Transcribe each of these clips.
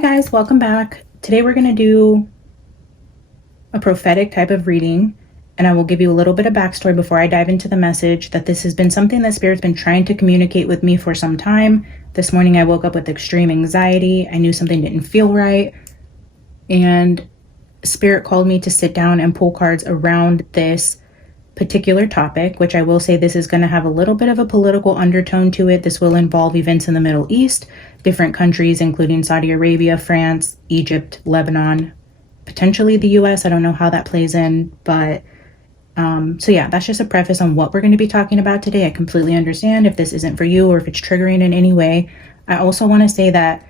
Hi guys, welcome back. Today we're going to do a prophetic type of reading, and I will give you a little bit of backstory before I dive into the message that this has been something that Spirit's been trying to communicate with me for some time. This morning I woke up with extreme anxiety. I knew something didn't feel right, and Spirit called me to sit down and pull cards around this particular topic, which I will say this is going to have a little bit of a political undertone to it. This will involve events in the Middle East, different countries, including Saudi Arabia, France, Egypt, Lebanon, potentially the US. I don't know how that plays in, but so yeah, that's just a preface on what we're going to be talking about today. I completely understand if this isn't for you or if it's triggering in any way. I also want to say that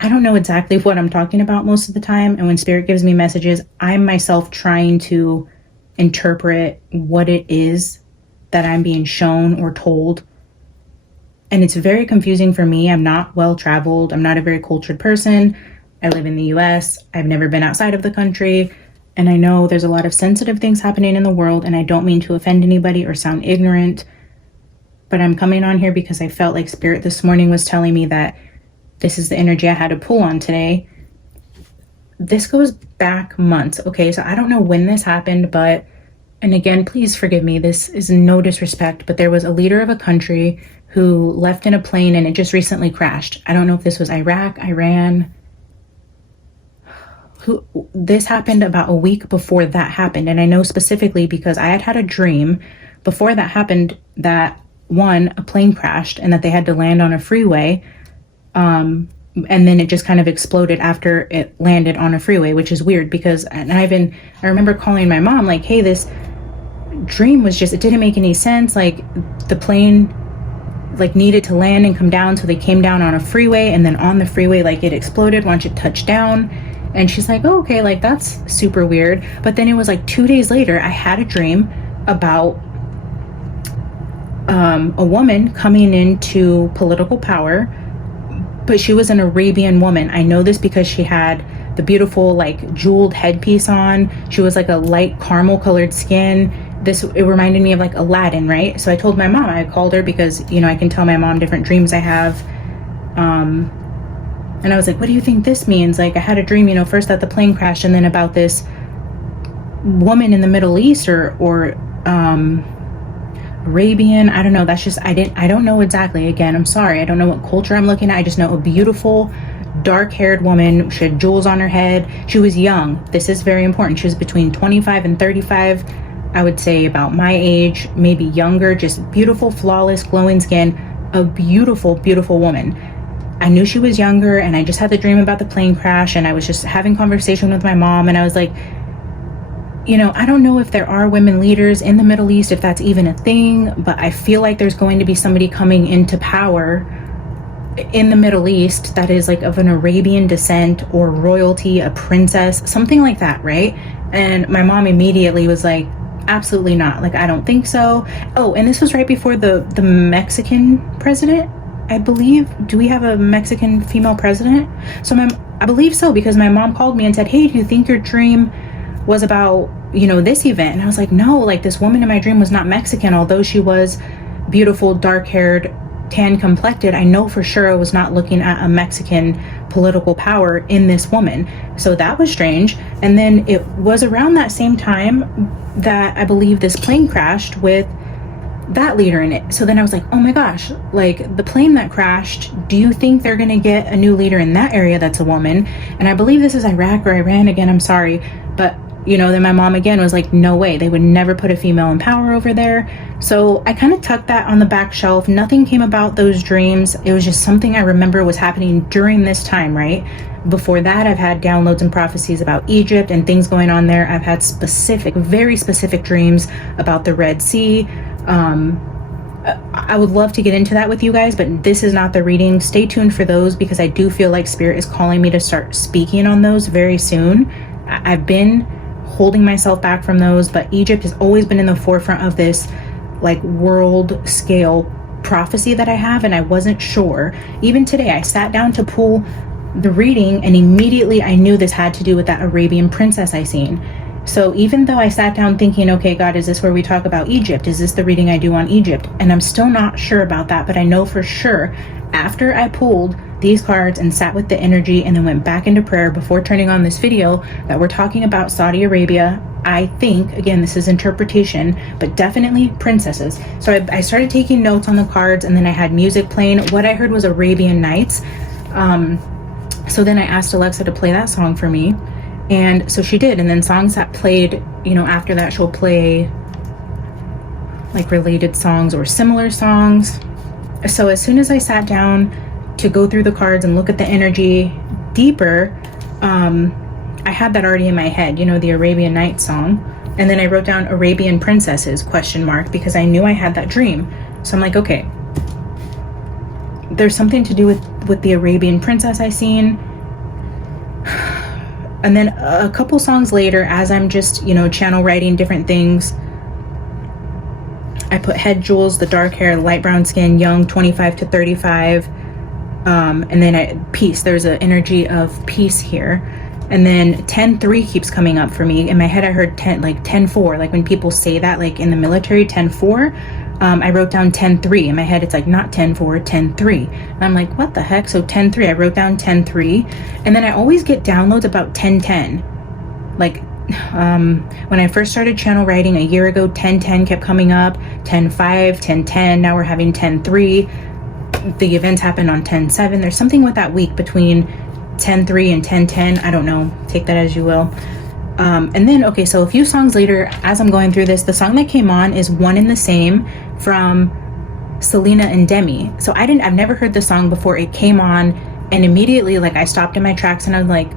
I don't know exactly what I'm talking about most of the time, and when Spirit gives me messages, I'm myself trying to interpret what it is that I'm being shown or told. And it's very confusing for me. I'm not well traveled. I'm not a very cultured person. I live in the US. I've never been outside of the country. And I know there's a lot of sensitive things happening in the world, and I don't mean to offend anybody or sound ignorant, but I'm coming on here because I felt like Spirit this morning was telling me that this is the energy I had to pull on today. This goes back months. Okay, so I don't know when this happened, but, and again, please forgive me, this is no disrespect, but there was a leader of a country who left in a plane and it just recently crashed. I don't know if this was Iraq, Iran. This happened about a week before that happened. And I know specifically because I had a dream before that happened that one, a plane crashed and that they had to land on a freeway. And then it just kind of exploded after it landed on a freeway, which is weird because, and I remember calling my mom like, hey, this dream was just, it didn't make any sense. Like the plane like needed to land and come down. So they came down on a freeway, and then on the freeway, like it exploded once it touched down. And she's like, oh, okay, like that's super weird. But then it was like 2 days later, I had a dream about a woman coming into political power, but she was an Arabian woman. I know this because she had the beautiful like jeweled headpiece on. She was like a light caramel colored skin. It reminded me of like Aladdin, right? So I told my mom, I called her because, you know, I can tell my mom different dreams I have. And I was like, what do you think this means? Like I had a dream, you know, first that the plane crashed and then about this woman in the Middle East or Arabian. I don't know. That's just, I don't know exactly. Again, I'm sorry. I don't know what culture I'm looking at. I just know a beautiful dark-haired woman. She had jewels on her head. She was young. This is very important. She was between 25 and 35. I would say about my age, maybe younger, just beautiful, flawless, glowing skin, a beautiful, beautiful woman. I knew she was younger, and I just had the dream about the plane crash, and I was just having conversation with my mom, and I was like, you know, I don't know if there are women leaders in the Middle East, if that's even a thing, but I feel like there's going to be somebody coming into power in the Middle East that is like of an Arabian descent or royalty, a princess, something like that, right? And my mom immediately was like, absolutely not. Like, I don't think so. Oh, and this was right before the Mexican president, I believe. Do we have a Mexican female president? So I believe so, because my mom called me and said, hey, do you think your dream was about, you know, this event? And I was like, no, like this woman in my dream was not Mexican, although she was beautiful, dark-haired, tan complected. I know for sure I was not looking at a Mexican political power in this woman. So that was strange. And then it was around that same time that I believe this plane crashed with that leader in it. So then I was like, oh my gosh, like the plane that crashed, do you think they're gonna get a new leader in that area that's a woman? And I believe this is Iraq or Iran, again, I'm sorry, but you know, then my mom again was like, no way, they would never put a female in power over there. So I kind of tucked that on the back shelf. Nothing came about those dreams. It was just something I remember was happening during this time, right? Before that, I've had downloads and prophecies about Egypt and things going on there. I've had specific, very specific dreams about the Red Sea. I would love to get into that with you guys, but this is not the reading. Stay tuned for those because I do feel like Spirit is calling me to start speaking on those very soon. I've been holding myself back from those, but Egypt has always been in the forefront of this like world scale prophecy that I have, and I wasn't sure. Even today, I sat down to pull the reading and immediately I knew this had to do with that Arabian princess I seen. So even though I sat down thinking, okay, God, is this where we talk about Egypt? Is this the reading I do on Egypt? And I'm still not sure about that, but I know for sure after I pulled these cards and sat with the energy and then went back into prayer before turning on this video that we're talking about Saudi Arabia. I think, again, this is interpretation, but definitely princesses. So I started taking notes on the cards, and then I had music playing. What I heard was Arabian Nights. So then I asked Alexa to play that song for me. And so she did. And then songs that played, you know, after that, she'll play like related songs or similar songs. So as soon as I sat down to go through the cards and look at the energy deeper, I had that already in my head, you know, the Arabian Nights song. And then I wrote down Arabian Princesses, ? Because I knew I had that dream. So I'm like, okay, there's something to do with the Arabian princess I seen. And then a couple songs later, as I'm just, you know, channel writing different things, I put head jewels, the dark hair, light brown skin, young, 25 to 35. And then peace. There's an energy of peace here. And then 10-3 keeps coming up for me. In my head, I heard 10-4. Like when people say that, like in the military, 10-4. I wrote down 10-3. In my head, it's like not 10-4, 10-3. And I'm like, what the heck? So 10-3. I wrote down 10-3. And then I always get downloads about 10-10. Like when I first started channel writing a year ago, 10-10 kept coming up. 10-5, 10-10. Now we're having 10-3. The events happened on 10-7. There's something with that week between 10-3 and 10-10. I don't know. Take that as you will. And then, okay, so a few songs later, as I'm going through this, the song that came on is One in the Same from Selena and Demi. So I've never heard the song before. It came on, and immediately, like, I stopped in my tracks and I was like,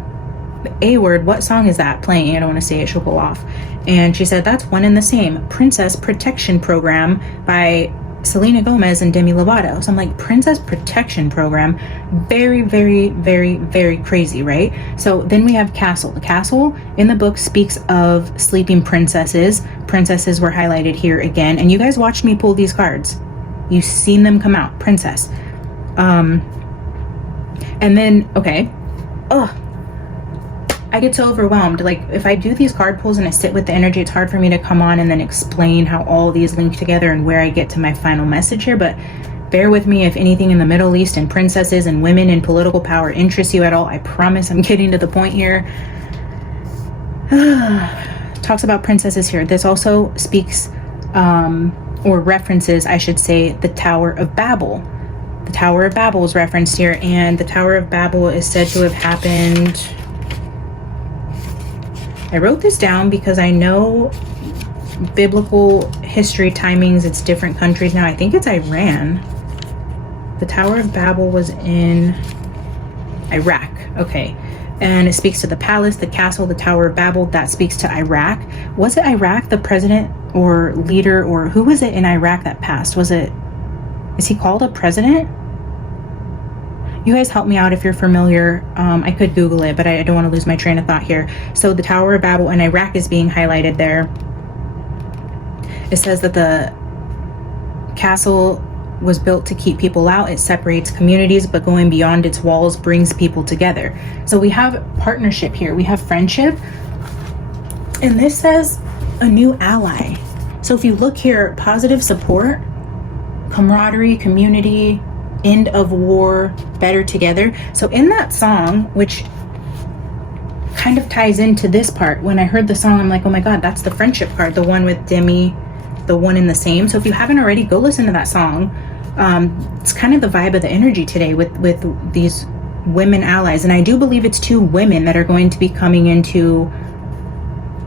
A-word, what song is that playing? I don't want to say it, she'll go off. And she said, that's One in the Same, Princess Protection Program by Selena Gomez and Demi Lovato. So I'm like, Princess Protection Program, very, very, very, very crazy, right? So then we have Castle. The Castle in the book speaks of sleeping princesses. Princesses were highlighted here again, and you guys watched me pull these cards. You've seen them come out, princess. And then, okay, I get so overwhelmed. Like, if I do these card pulls and I sit with the energy, it's hard for me to come on and then explain how all these link together and where I get to my final message here. But bear with me if anything in the Middle East and princesses and women in political power interests you at all. I promise I'm getting to the point here. Talks about princesses here. This also speaks or references, I should say, the Tower of Babel. The Tower of Babel is referenced here, and the Tower of Babel is said to have happened... I wrote this down because I know biblical history timings, it's different countries now. I think it's Iran. The Tower of Babel was in Iraq. Okay. And it speaks to the palace, the castle, the Tower of Babel. That speaks to Iraq. Was it Iraq, the president or leader, or who was it in Iraq that passed? Is he called a president? You guys help me out if you're familiar. I could Google it, but I don't want to lose my train of thought here. So the Tower of Babel in Iraq is being highlighted there. It says that the castle was built to keep people out. It separates communities, but going beyond its walls brings people together. So we have partnership here. We have friendship. And this says a new ally. So if you look here, positive support, camaraderie, community, end of war, better together. So in that song, which kind of ties into this part, when I heard the song, I'm like, oh my God, that's the friendship card, the one with Demi, the One in the Same. So if you haven't already, go listen to that song. It's kind of the vibe of the energy today with these women allies. And I do believe it's two women that are going to be coming into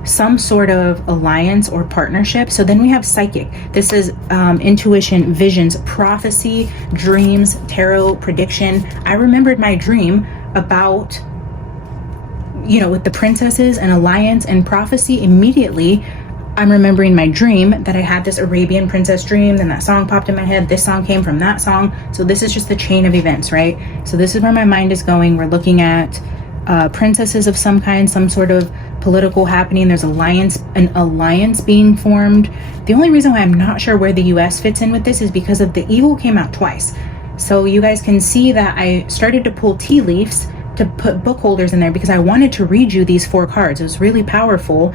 some sort of alliance or partnership. So then we have psychic. This is intuition, visions, prophecy, dreams, tarot, prediction. I remembered my dream about, you know, with the princesses and alliance and prophecy. Immediately I'm remembering my dream that I had this Arabian princess dream. Then that song popped in my head. This song came from that song. So this is just the chain of events, right? So this is where my mind is going. We're looking at princesses of some kind, some sort of political happening. There's an alliance being formed. The only reason why I'm not sure where the US fits in with this is because of the eagle came out twice. So you guys can see that I started to pull tea leaves to put book holders in there because I wanted to read you these 4 cards. It was really powerful.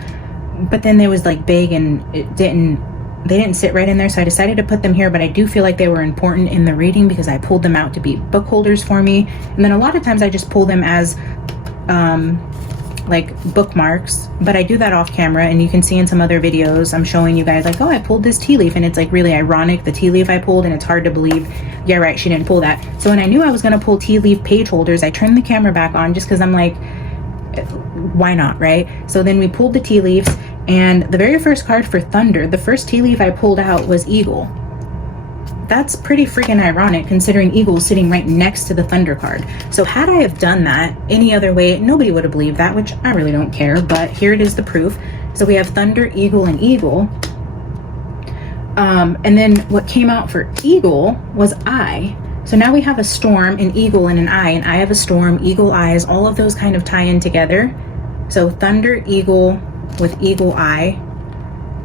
but then it was like big and they didn't sit right in there, so I decided to put them here. But I do feel like they were important in the reading because I pulled them out to be book holders for me. And then a lot of times I just pull them as like bookmarks, but I do that off camera, and you can see in some other videos I'm showing you guys like, oh, I pulled this tea leaf, and it's like really ironic, the tea leaf I pulled, and it's hard to believe, yeah, right, she didn't pull that. So when I knew I was going to pull tea leaf page holders, I turned the camera back on just because I'm like, why not, right? So then we pulled the tea leaves, and the very first card for Thunder, the first tea leaf I pulled out was Eagle. That's pretty freaking ironic considering Eagle is sitting right next to the Thunder card. So had I have done that any other way, nobody would have believed that, which I really don't care, but here it is, the proof. So we have Thunder, Eagle, and Eagle. And then what came out for Eagle was Eye. So now we have a storm, an eagle, and an eye. And I have a storm, eagle, eyes, all of those kind of tie in together. So Thunder, Eagle with Eagle, Eye.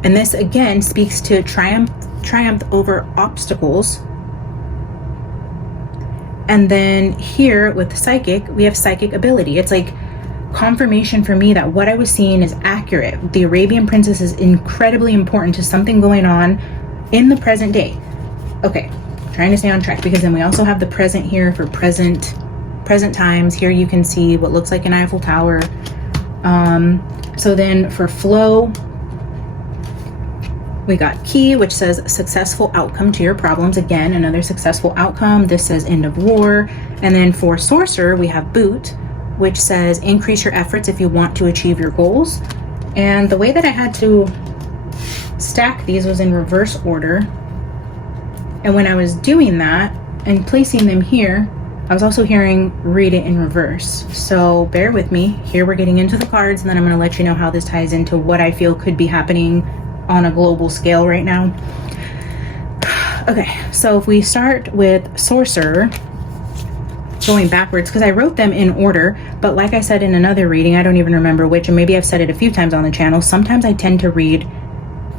And this again speaks to triumph over obstacles. And then here with Psychic, we have Psychic ability. It's like confirmation for me that what I was seeing is accurate. The Arabian Princess is incredibly important to something going on in the present day. Okay, trying to stay on track, because then we also have the present here for present times. Here you can see what looks like an Eiffel Tower. So then for flow, we got Key, which says successful outcome to your problems. Again, another successful outcome. This says end of war. And then for Sorcerer, we have Boot, which says increase your efforts if you want to achieve your goals. And the way that I had to stack these was in reverse order. And when I was doing that and placing them here, I was also hearing read it in reverse. So bear with me. Here we're getting into the cards, and then I'm going to let you know how this ties into what I feel could be happening on a global scale right now. Okay, so if we start with Sorcerer, going backwards, because I wrote them in order, but like I said in another reading, I don't even remember which, and maybe I've said it a few times on the channel, sometimes I tend to read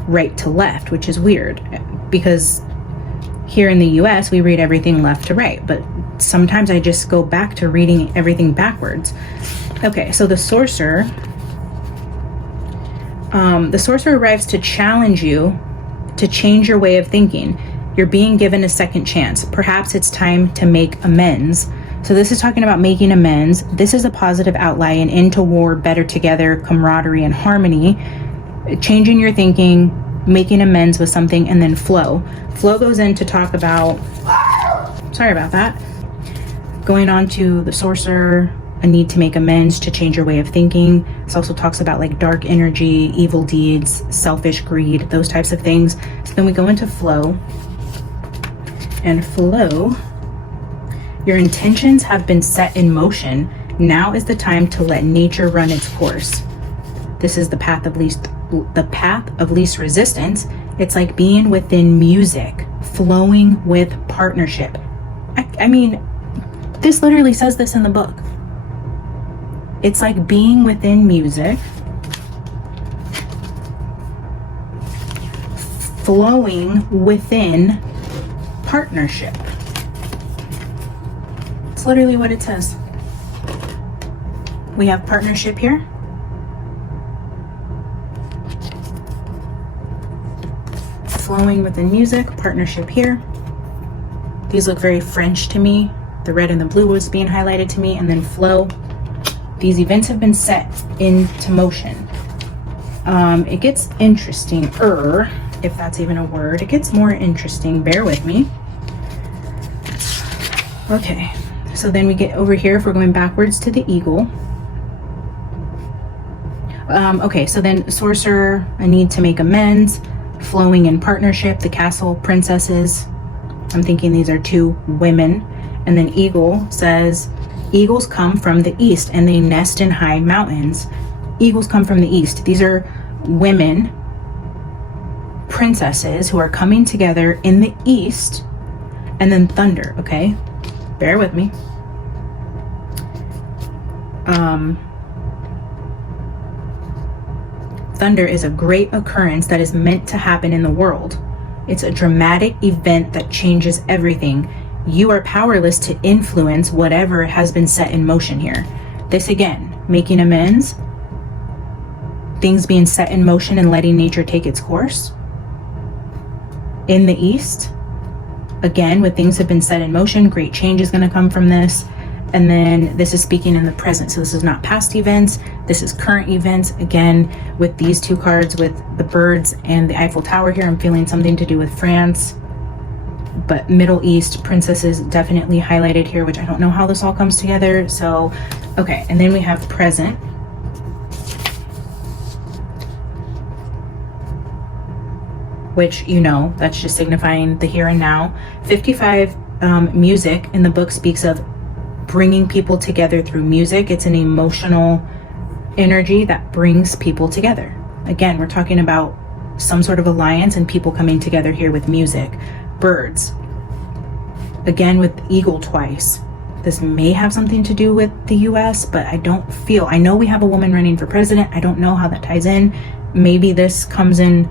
right to left, which is weird, because here in the US we read everything left to right, but sometimes I just go back to reading everything backwards. Okay, so the Sorcerer arrives to challenge you to change your way of thinking. You're being given a second chance. Perhaps it's time to make amends. So this is talking about making amends. This is a positive outlay, and into war, better together, camaraderie, and harmony. Changing your thinking, making amends with something, and then flow. Flow goes in to talk about, sorry about that, going on to the Sorcerer, a need to make amends, to change your way of thinking. This also talks about like dark energy, evil deeds, selfish greed, those types of things. So then we go into flow. And flow, your intentions have been set in motion. Now is the time to let nature run its course. This is the path of least resistance. It's like being within music, flowing with partnership. I mean, this literally says this in the book. It's like being within music, flowing within partnership. It's literally what it says. We have partnership here. Flowing within music, partnership here. These look very French to me. The red and the blue was being highlighted to me, and then flow. These events have been set into motion. It gets interesting, if that's even a word. It gets more interesting. Bear with me. Okay, so then we get over here, if we're going backwards, to the eagle. Okay, so then Sorcerer, a need to make amends, flowing in partnership, the castle princesses. I'm thinking these are two women. And then eagle says, eagles come from the east and they nest in high mountains. Eagles come from the east. These are women, princesses, who are coming together in the east. And then thunder, okay? Bear with me. Thunder is a great occurrence that is meant to happen in the world. It's a dramatic event that changes everything. You are powerless to influence whatever has been set in motion here. This again, making amends, things being set in motion and letting nature take its course. In the East, again, with things have been set in motion, great change is going to come from this. And then this is speaking in the present. So this is not past events. This is current events. Again, with these two cards, with the birds and the Eiffel Tower here, I'm feeling something to do with France. But Middle East, princess is definitely highlighted here, which I don't know how this all comes together. So, okay. And then we have present. Which, you know, that's just signifying the here and now. 55, music in the book speaks of bringing people together through music. It's an emotional energy that brings people together. Again, we're talking about some sort of alliance and people coming together here with music. Birds. Again, with eagle twice. This may have something to do with the US, but I know we have a woman running for president. I don't know how that ties in. Maybe this comes in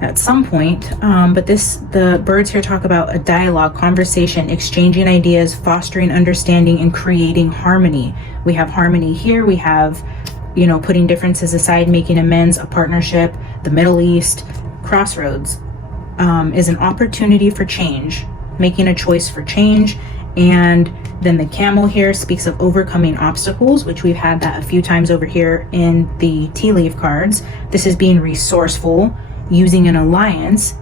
at some point, but the birds here talk about a dialogue, conversation, exchanging ideas, fostering understanding, and creating harmony. We have harmony here. We have, you know, putting differences aside, making amends, a partnership. The Middle East, crossroads, is an opportunity for change, making a choice for change. And then the camel here speaks of overcoming obstacles, which we've had that a few times over here in the tea leaf cards. This is being resourceful, using an alliance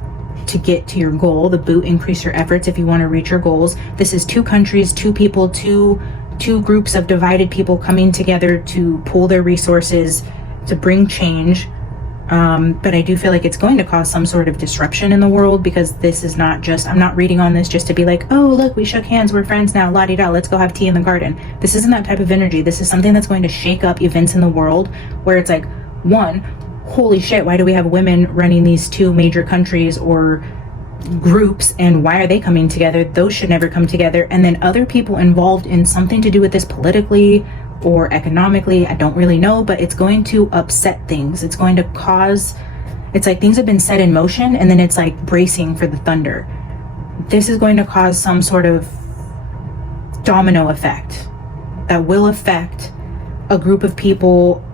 to get to your goal. The boot, increase your efforts if you want to reach your goals. This is two countries, two people, two groups of divided people coming together to pool their resources to bring change. But I do feel like it's going to cause some sort of disruption in the world, because this is not just, I'm not reading on this just to be like, oh, look, we shook hands, we're friends now, la-di-da, let's go have tea in the garden. This isn't that type of energy. This is something that's going to shake up events in the world, where it's like, one, holy shit, why do we have women running these two major countries or groups, and why are they coming together? Those should never come together. And then other people involved in something to do with this politically or economically, I don't really know, but it's going to upset things. It's going to cause, it's like things have been set in motion and then it's like bracing for the thunder. This is going to cause some sort of domino effect that will affect a group of people,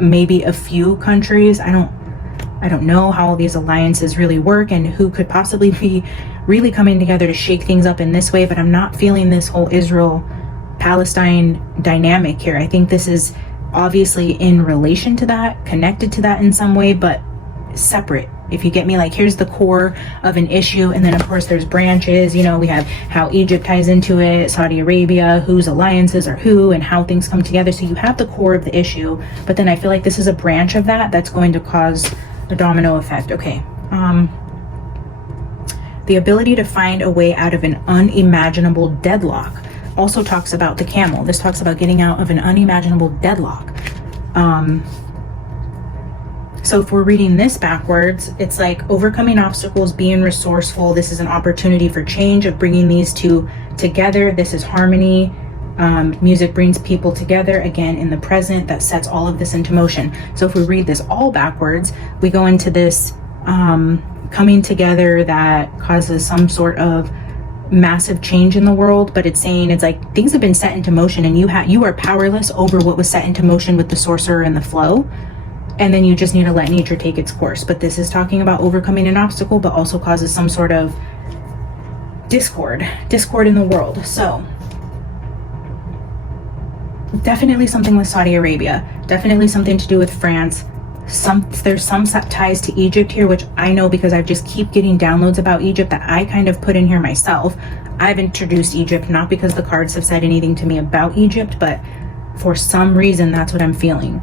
maybe a few countries. I don't know how these alliances really work and who could possibly be really coming together to shake things up in this way, but I'm not feeling this whole Israel-Palestine dynamic here. I think this is obviously in relation to that, connected to that in some way, but separate. If you get me, like, here's the core of an issue, and then of course there's branches. You know, we have how Egypt ties into it, Saudi Arabia, whose alliances are who, and how things come together. So you have the core of the issue, but then I feel like this is a branch of that that's going to cause a domino effect. Okay. The ability to find a way out of an unimaginable deadlock also talks about the camel. This talks about getting out of an unimaginable deadlock. So if we're reading this backwards, it's like overcoming obstacles, being resourceful. This is an opportunity for change, of bringing these two together. This is harmony. Music brings people together, again, in the present, that sets all of this into motion. So if we read this all backwards, we go into this coming together that causes some sort of massive change in the world. But it's saying, it's like things have been set into motion and you are powerless over what was set into motion with the sorcerer and the flow. And then you just need to let nature take its course. But this is talking about overcoming an obstacle, but also causes some sort of discord in the world. So definitely something with Saudi Arabia, definitely something to do with France. There's some ties to Egypt here, which I know because I just keep getting downloads about Egypt that I kind of put in here myself. I've introduced Egypt, not because the cards have said anything to me about Egypt, but for some reason that's what I'm feeling.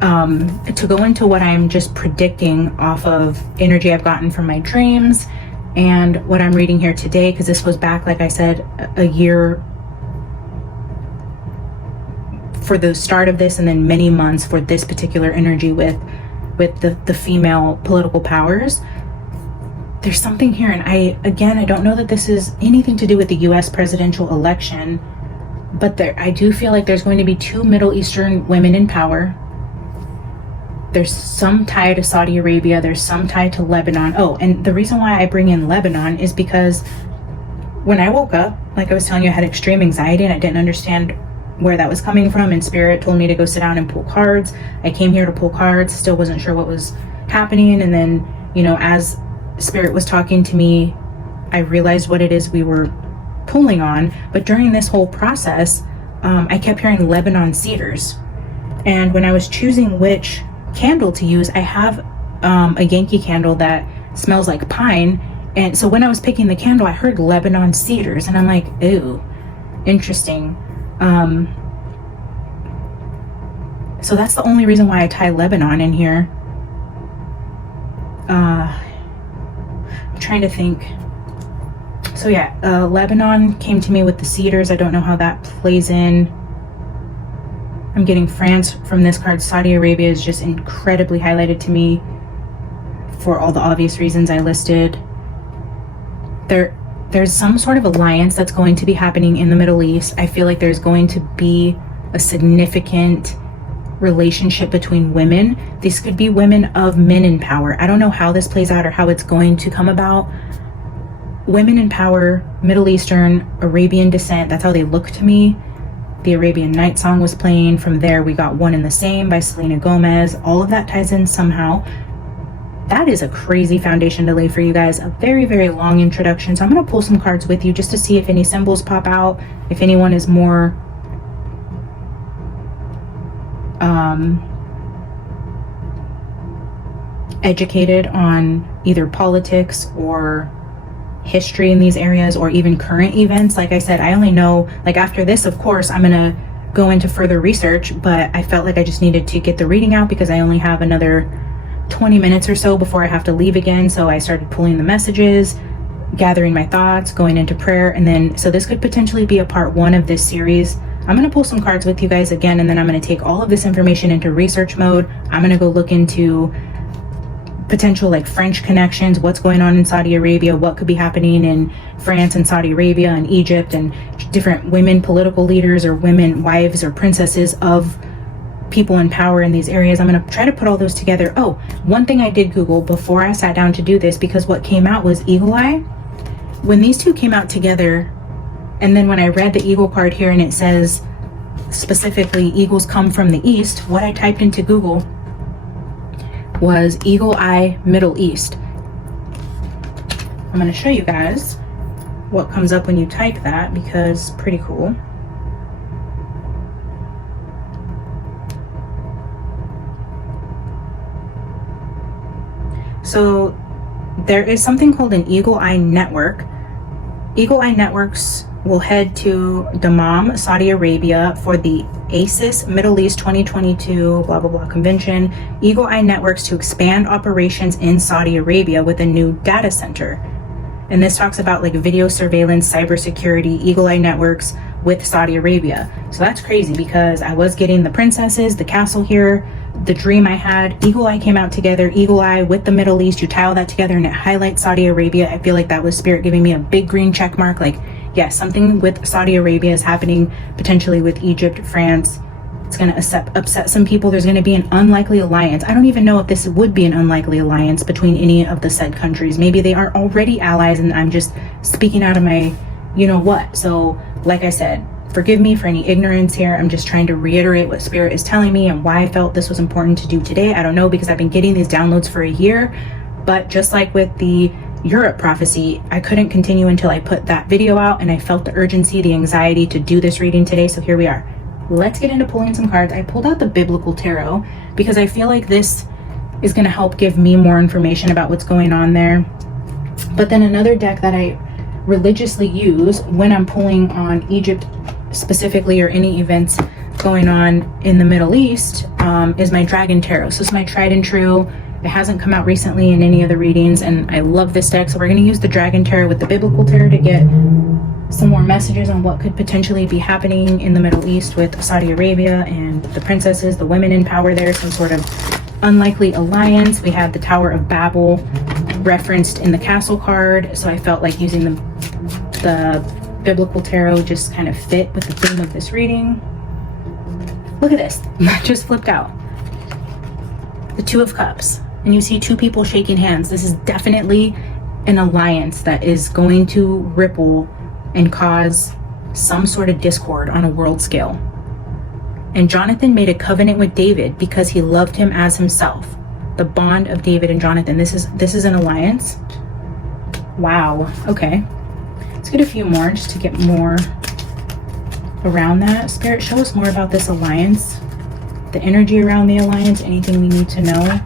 To go into what I'm just predicting off of energy I've gotten from my dreams and what I'm reading here today, because this was back, like I said, a year for the start of this, and then many months for this particular energy with the female political powers. There's something here, and I don't know that this is anything to do with the US presidential election, but I do feel like there's going to be two Middle Eastern women in power. There's some tie to Saudi Arabia. There's some tie to Lebanon. Oh, and the reason why I bring in Lebanon is because when I woke up, like I was telling you, I had extreme anxiety and I didn't understand where that was coming from, and Spirit told me to go sit down and pull cards. I came here to pull cards, still wasn't sure what was happening, and then, you know, as Spirit was talking to me, I realized what it is we were pulling on. But during this whole process, I kept hearing Lebanon cedars, and when I was choosing which candle to use, I have a Yankee candle that smells like pine, and so when I was picking the candle, I heard Lebanon cedars, and I'm like, ooh, interesting. So that's the only reason why I tie Lebanon in here. I'm trying to think. So yeah, Lebanon came to me with the cedars. I don't know how that plays in. I'm getting France from this card. Saudi Arabia is just incredibly highlighted to me for all the obvious reasons I listed. There's some sort of alliance that's going to be happening in the Middle East. I feel like there's going to be a significant relationship between women. These could be women of men in power. I don't know how this plays out or how it's going to come about. Women in power, Middle Eastern, Arabian descent, that's how they look to me. The Arabian Night song was playing. From there, we got One and the Same by Selena Gomez. All of that ties in somehow. That is a crazy foundation to lay for you guys. A very, very long introduction. So I'm going to pull some cards with you just to see if any symbols pop out, if anyone is more educated on either politics or history in these areas, or even current events. Like I said, I only know, like after this, of course, I'm going to go into further research, but I felt like I just needed to get the reading out because I only have another 20 minutes or so before I have to leave again. So I started pulling the messages, gathering my thoughts, going into prayer, and then, so this could potentially be a part 1 of this series. I'm going to pull some cards with you guys again, and then I'm going to take all of this information into research mode. I'm going to go look into potential like French connections, what's going on in Saudi Arabia, what could be happening in France and Saudi Arabia and Egypt, and different women political leaders or women wives or princesses of people in power in these areas. I'm going to try to put all those together. Oh, one thing I did Google before I sat down to do this, because what came out was Eagle Eye. When these two came out together, and then when I read the eagle card here and it says specifically eagles come from the east, what I typed into Google was Eagle Eye Middle East. I'm going to show you guys what comes up when you type that, because pretty cool. So there is something called an Eagle Eye Network. Eagle Eye Networks will head to Dammam, Saudi Arabia for the ASIS Middle East 2022 blah blah blah convention. Eagle Eye Networks to expand operations in Saudi Arabia with a new data center. And this talks about like video surveillance, cybersecurity, Eagle Eye Networks with Saudi Arabia. So that's crazy, because I was getting the princesses, the castle here, the dream I had, Eagle Eye came out together, Eagle Eye with the Middle East, you tie all that together and it highlights Saudi Arabia. I feel like that was Spirit giving me a big green check mark, like, yeah, something with Saudi Arabia is happening, potentially with Egypt, France. It's going to upset some people. There's going to be an unlikely alliance. I don't even know if this would be an unlikely alliance between any of the said countries. Maybe they are already allies and I'm just speaking out of my, you know what. So like I said, forgive me for any ignorance here. I'm just trying to reiterate what Spirit is telling me and why I felt this was important to do today. I don't know, because I've been getting these downloads for a year, but just like with the Europe prophecy, I couldn't continue until I put that video out, and I felt the urgency, the anxiety to do this reading today. So here we are. Let's get into pulling some cards. I pulled out the Biblical Tarot because I feel like this is going to help give me more information about what's going on there. But then another deck that I religiously use when I'm pulling on Egypt specifically, or any events going on in the Middle East, is my Dragon Tarot. So it's my tried and true. It hasn't come out recently in any of the readings, and I love this deck. So we're going to use the Dragon Tarot with the Biblical Tarot to get some more messages on what could potentially be happening in the Middle East with Saudi Arabia and the princesses, the women in power there, some sort of unlikely alliance. We have the Tower of Babel referenced in the Castle card, so I felt like using the Biblical Tarot just kind of fit with the theme of this reading. Look at this, that just flipped out. The Two of Cups, and you see two people shaking hands. This is definitely an alliance that is going to ripple and cause some sort of discord on a world scale. And Jonathan made a covenant with David because he loved him as himself. The bond of David and Jonathan. This is an alliance. Wow. Okay. Let's get a few more just to get more around that. Spirit, show us more about this alliance. The energy around the alliance. Anything we need to know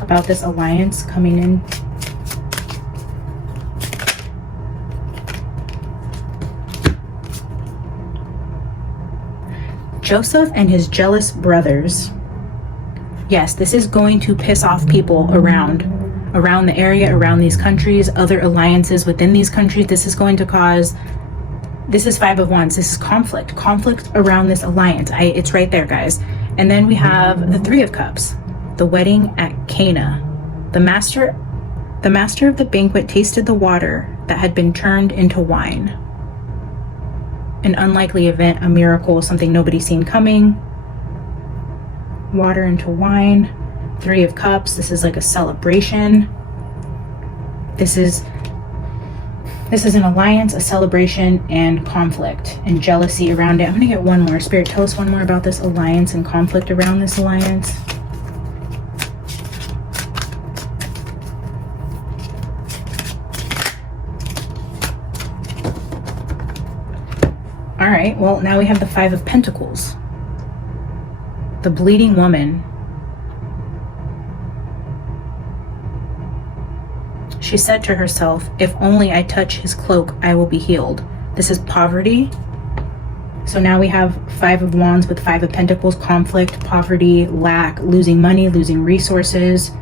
about this alliance coming in. Joseph and his jealous brothers. Yes, this is going to piss off people around the area, around these countries, other alliances within these countries. This is going to cause, this is Five of Wands. This is conflict around this alliance. It's right there, guys. And then we have the Three of Cups, the wedding at Cana. The master of the banquet tasted the water that had been turned into wine. An unlikely event, a miracle, something nobody's seen coming. Water into wine. Three of Cups. This is like a celebration. This is an alliance, a celebration, and conflict and jealousy around it. I'm gonna get one more. Spirit, tell us one more about this alliance and conflict around this alliance. All right, well, now we have the Five of Pentacles. The bleeding woman. She said to herself, if only I touch his cloak, I will be healed. This is poverty. So now we have Five of Wands with Five of Pentacles, conflict, poverty, lack, losing money, losing resources,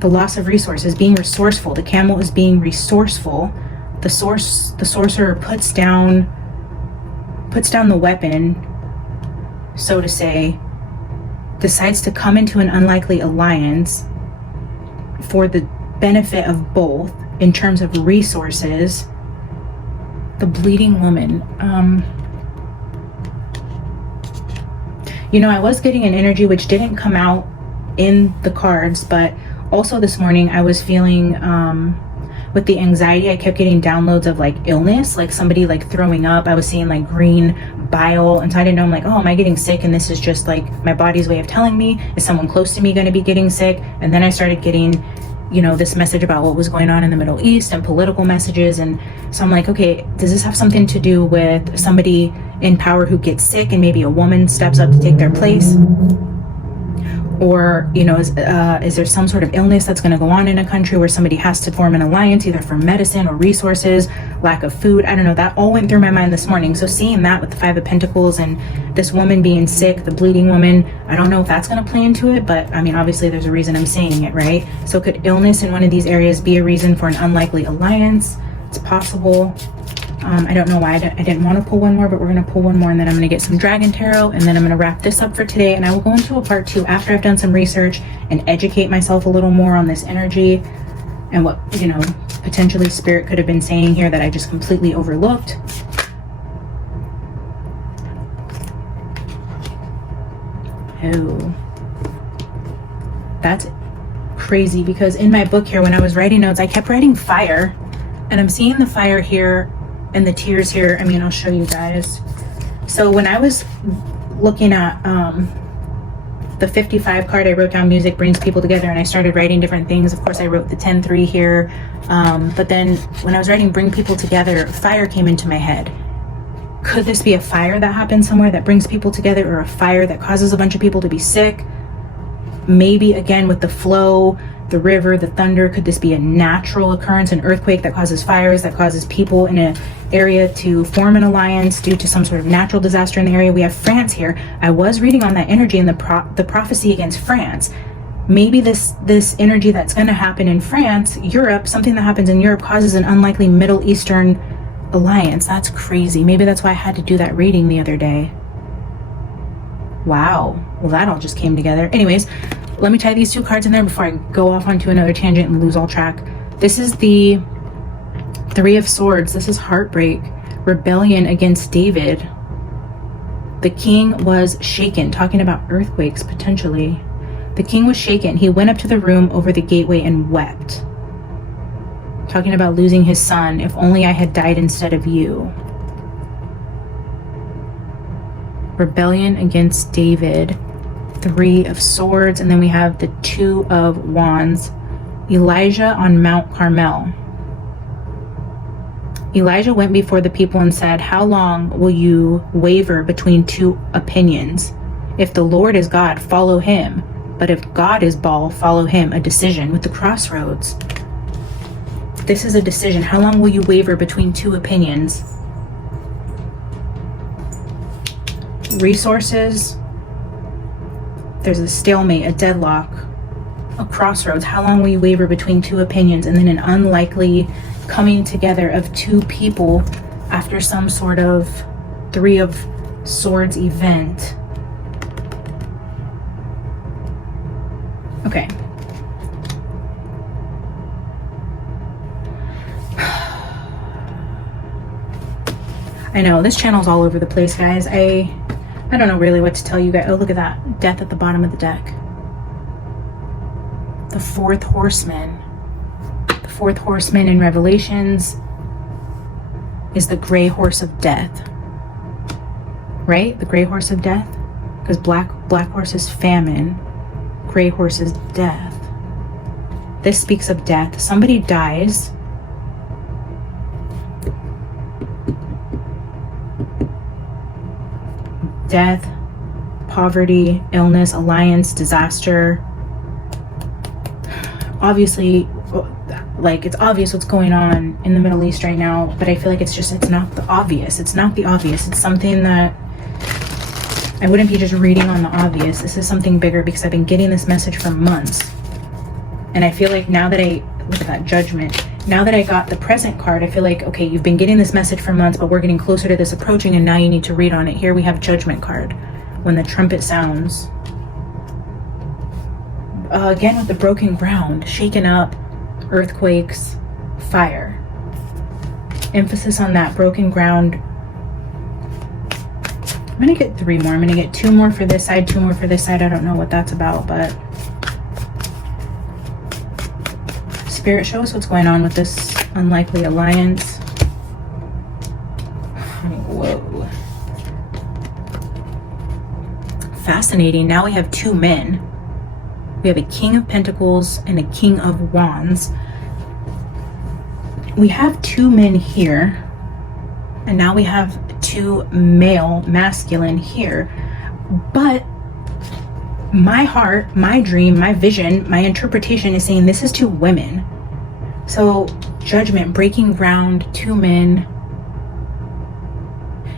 the loss of resources, being resourceful. The camel is being resourceful. The sorcerer puts down the weapon, so to say, decides to come into an unlikely alliance for the benefit of both in terms of resources. The bleeding woman. You know, I was getting an energy which didn't come out in the cards, but also this morning I was feeling with the anxiety, I kept getting downloads of like illness, like somebody like throwing up. I was seeing like green bile, and so I didn't know, I'm like, oh, am I getting sick? And this is just like my body's way of telling me, is someone close to me going to be getting sick? And then I started getting, you know, this message about what was going on in the Middle East and political messages. And so I'm like, okay, does this have something to do with somebody in power who gets sick and maybe a woman steps up to take their place? Or, you know, is there some sort of illness that's going to go on in a country where somebody has to form an alliance, either for medicine or resources, lack of food? I don't know. That all went through my mind this morning. So seeing that with the Five of Pentacles and this woman being sick, the bleeding woman, I don't know if that's going to play into it, but I mean, obviously there's a reason I'm saying it, right? So could illness in one of these areas be a reason for an unlikely alliance? It's possible. I don't know why I didn't want to pull one more, but we're going to pull one more, and then I'm going to get some Dragon Tarot, and then I'm going to wrap this up for today, and I will go into a part 2 after I've done some research and educate myself a little more on this energy and what, you know, potentially Spirit could have been saying here that I just completely overlooked. Oh, that's crazy, because in my book here, when I was writing notes, I kept writing fire, and I'm seeing the fire here and the tears here. I mean, I'll show you guys. So when I was looking at the 55 card, I wrote down music brings people together, and I started writing different things. Of course, I wrote the 10-3 here. But then when I was writing bring people together, fire came into my head. Could this be a fire that happens somewhere that brings people together, or a fire that causes a bunch of people to be sick? Maybe again with the flow, the river, the thunder, could this be a natural occurrence, an earthquake that causes fires, that causes people in an area to form an alliance due to some sort of natural disaster in the area? We have France here. I was reading on that energy and the prophecy against France. Maybe this energy that's going to happen in France, Europe, something that happens in Europe causes an unlikely Middle Eastern alliance. That's crazy. Maybe that's why I had to do that reading the other day. Wow. Well, that all just came together. Anyways, let me tie these two cards in there before I go off onto another tangent and lose all track. This is the Three of Swords. This is heartbreak, rebellion against David. The king was shaken, talking about earthquakes potentially. The king was shaken. He went up to the room over the gateway and wept, talking about losing his son. If only I had died instead of you. rebellion against David, 3 of Swords, and then we have the 2 of Wands. Elijah on Mount Carmel. Elijah went before the people and said, how long will you waver between 2 opinions? If the Lord is God, follow him. But if God is Baal, follow him. A decision with the crossroads. This is a decision. How long will you waver between 2 opinions? Resources. There's a stalemate, a deadlock, a crossroads. How long will you waver between 2 opinions? And then an unlikely coming together of 2 people after some sort of 3 of Swords event. Okay. I know this channel's all over the place, guys. I don't know really what to tell you guys. Oh, look at that. Death at the bottom of the deck. The 4th horseman. The 4th horseman in Revelations is the gray horse of death. Right? The gray horse of death? Because black horse is famine. Gray horse is death. This speaks of death. Somebody dies. Death, poverty, illness, alliance, disaster. Obviously, like, it's obvious what's going on in the Middle East right now, but I feel like it's not the obvious. It's not the obvious. It's something that I wouldn't be just reading on the obvious. This is something bigger because I've been getting this message for months. And I feel like now that look at that, Judgment. Now that I got the present card, I feel like, okay, you've been getting this message for months, but we're getting closer to this approaching, and now you need to read on it. Here we have Judgment card. When the trumpet sounds. Again with the broken ground, shaken up, earthquakes, fire. Emphasis on that broken ground. I'm gonna get 3 more. I'm gonna get 2 more for this side, 2 more for this side. I don't know what that's about, but Spirit, show us what's going on with this unlikely alliance. Whoa. Fascinating. Now we have 2 men. We have a King of Pentacles and a King of Wands. We have 2 men here. And now we have 2 male, masculine here. But my heart, my dream, my vision, my interpretation is saying this is 2 women. So Judgment, breaking ground, 2 men.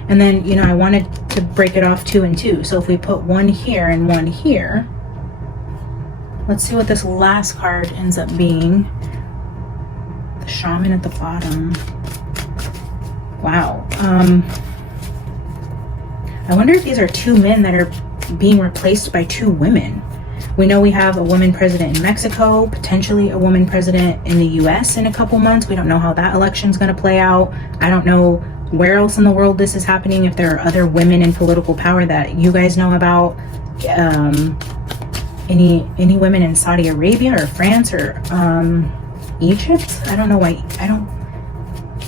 And then, you know, I wanted to break it off 2 and 2. So if we put 1 here and 1 here, let's see what this last card ends up being. The Shaman at the bottom. Wow. I wonder if these are 2 men that are being replaced by 2 women. We know we have a woman president in Mexico, potentially a woman president in the US in a couple months. We don't know how that election's going to play out. I don't know where else in the world this is happening, if there are other women in political power that you guys know about. Any women in Saudi Arabia or France or Egypt? I don't know why.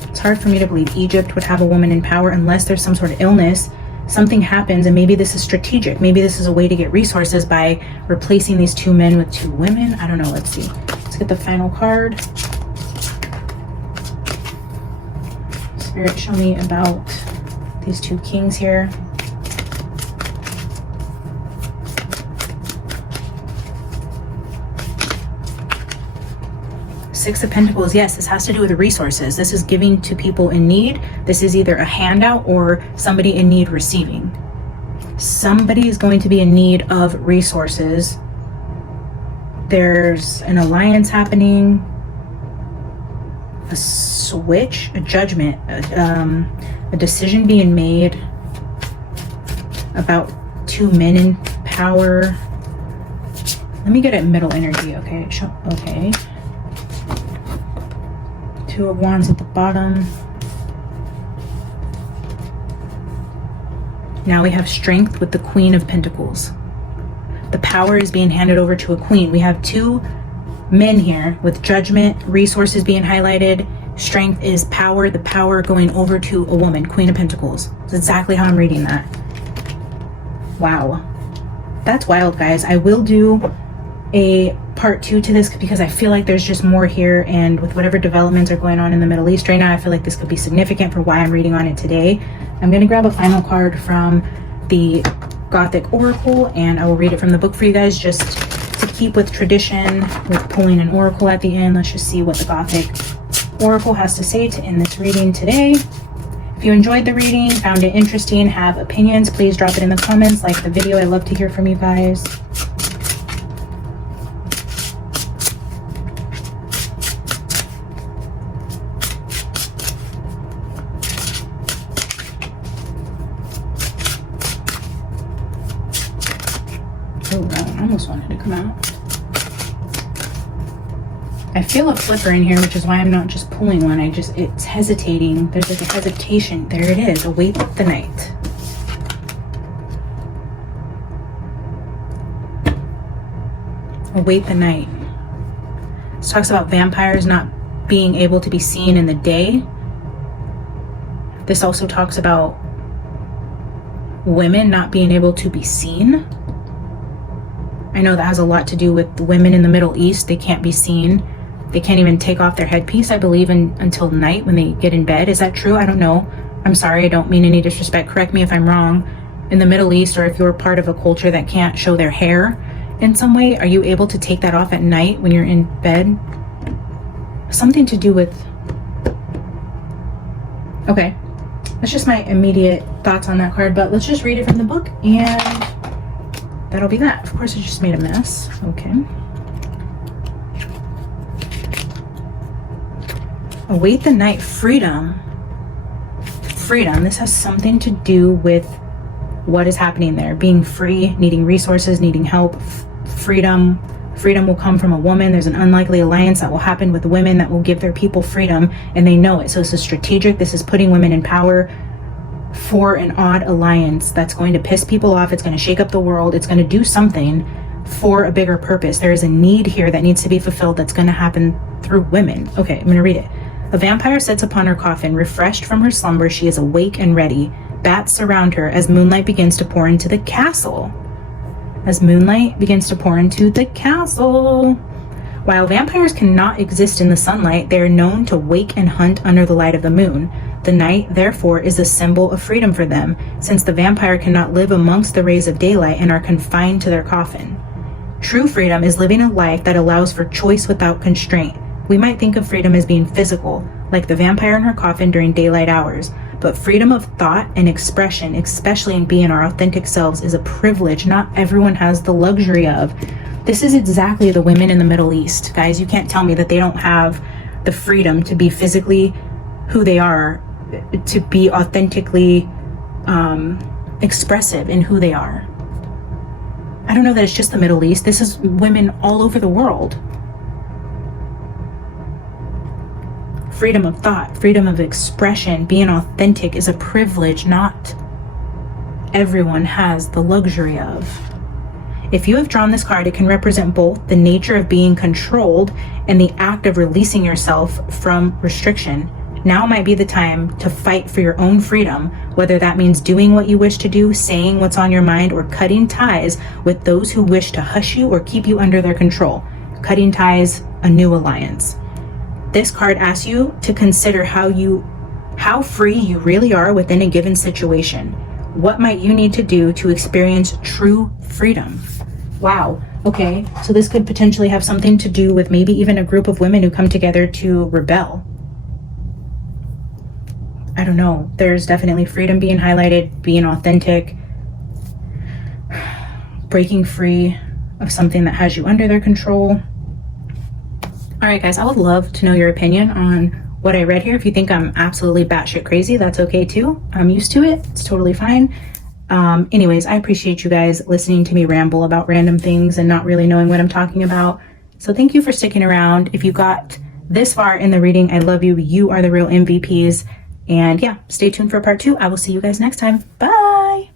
It's hard for me to believe Egypt would have a woman in power unless there's some sort of illness. Something happens, and maybe this is strategic. Maybe this is a way to get resources by replacing these 2 men with 2 women. I don't know. Let's see. Let's get the final card. Spirit, show me about these 2 kings here. Six of Pentacles. Yes, this has to do with resources. This is giving to people in need. This is either a handout or somebody in need receiving. Somebody is going to be in need of resources. There's an alliance happening. A switch, a judgment, a decision being made about 2 men in power. Let me get it middle energy, okay? Okay. 2 of Wands at the bottom. Now we have Strength with the Queen of Pentacles. The power is being handed over to a queen. We have 2 men here with Judgment, resources being highlighted. Strength is power, the power going over to a woman, Queen of Pentacles. That's exactly how I'm reading that. Wow. That's wild, guys. I will do a part 2 to this because I feel like there's just more here, and with whatever developments are going on in the Middle East right now, I feel like this could be significant for why I'm reading on it today. I'm going to grab a final card from the Gothic Oracle, and I will read it from the book for you guys, just to keep with tradition with pulling an oracle at the end. Let's just see what the Gothic Oracle has to say to end this reading today. If you enjoyed the reading, found it interesting, have opinions, please drop it in the comments, like the video. I love to hear from you guys. Oh, that almost wanted to come out. I feel a flipper in here, which is why I'm not just pulling one. It's hesitating. There's like a hesitation. There it is. Await the night. Await the night. This talks about vampires not being able to be seen in the day. This also talks about women not being able to be seen. I know that has a lot to do with women in the Middle East. They can't be seen. They can't even take off their headpiece, I believe, until night when they get in bed. Is that true? I don't know. I'm sorry, I don't mean any disrespect. Correct me if I'm wrong. In the Middle East, or if you're part of a culture that can't show their hair in some way, are you able to take that off at night when you're in bed? Something to do with... Okay. That's just my immediate thoughts on that card, but let's just read it from the book, and that'll be that. Of course, I just made a mess. Okay. Await the night. Freedom. Freedom. This has something to do with what is happening there. Being free, needing resources, needing help. Freedom. Freedom will come from a woman. There's an unlikely alliance that will happen with women that will give their people freedom, and they know it. So this is strategic. This is putting women in power for an odd alliance that's going to piss people off. It's going to shake up the world. It's going to do something for a bigger purpose. There is a need here that needs to be fulfilled that's going to happen through women. Okay, I'm going to read it. A vampire sits upon her coffin. Refreshed from her slumber, she is awake and ready. Bats surround her as moonlight begins to pour into the castle. As moonlight begins to pour into the castle. While vampires cannot exist in the sunlight, they are known to wake and hunt under the light of the moon. The night, therefore, is a symbol of freedom for them, since the vampire cannot live amongst the rays of daylight and are confined to their coffin. True freedom is living a life that allows for choice without constraint. We might think of freedom as being physical, like the vampire in her coffin during daylight hours, but freedom of thought and expression, especially in being our authentic selves, is a privilege not everyone has the luxury of. This is exactly the women in the Middle East. Guys, you can't tell me that they don't have the freedom to be physically who they are, to be authentically expressive in who they are. I don't know that it's just the Middle East. This is women all over the world. Freedom of thought, freedom of expression, being authentic is a privilege not everyone has the luxury of. If you have drawn this card, it can represent both the nature of being controlled and the act of releasing yourself from restriction. Now might be the time to fight for your own freedom, whether that means doing what you wish to do, saying what's on your mind, or cutting ties with those who wish to hush you or keep you under their control. Cutting ties, a new alliance. This card asks you to consider how free you really are within a given situation. What might you need to do to experience true freedom? Wow. Okay, so this could potentially have something to do with maybe even a group of women who come together to rebel. I don't know. There's definitely freedom being highlighted, being authentic, breaking free of something that has you under their control. All right, guys, I would love to know your opinion on what I read here. If you think I'm absolutely batshit crazy, that's okay too. I'm used to it. It's totally fine. Anyways, I appreciate you guys listening to me ramble about random things and not really knowing what I'm talking about. So thank you for sticking around. If you got this far in the reading, I love you. You are the real MVPs. And yeah, stay tuned for part 2. I will see you guys next time. Bye.